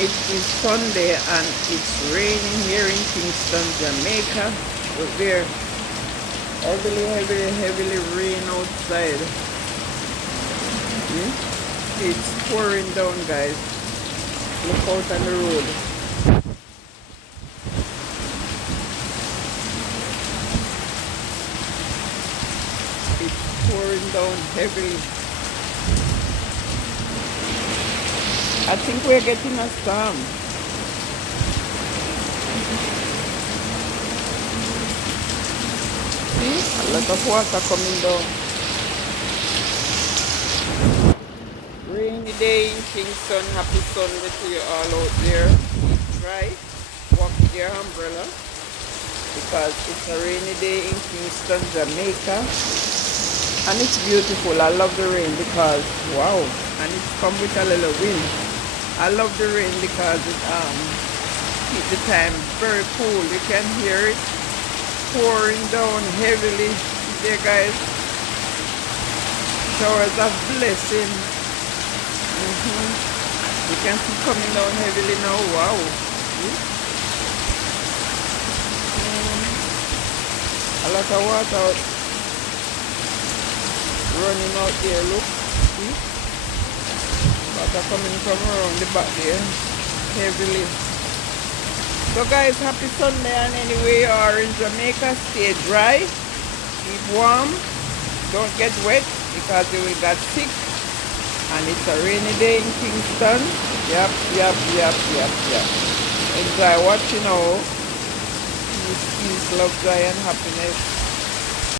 It is Sunday and it's raining here in Kingston, Jamaica. But there heavily rain outside. It's pouring down, guys. Look out on the road. It's pouring down heavily. I think we're getting a storm. See? A lot of water coming down. Rainy day in Kingston. Happy Sunday to you all out there. Keep dry. Walk with your umbrella. Because it's a rainy day in Kingston, Jamaica. And it's beautiful. I love the rain because, wow. And it's come with a little wind. I love the rain because it keeps the time very cool. You can hear it pouring down heavily. There, guys. Showers of blessing. You can see coming down heavily now. Wow. A lot of water running out there. Look. See? Water coming from around the back there heavily. So guys, happy Sunday, and anyway you are in Jamaica, stay dry, keep warm, don't get wet because you will get sick. And it's a rainy day in Kingston. Yep. Enjoy watching all. Peace, love, joy and happiness.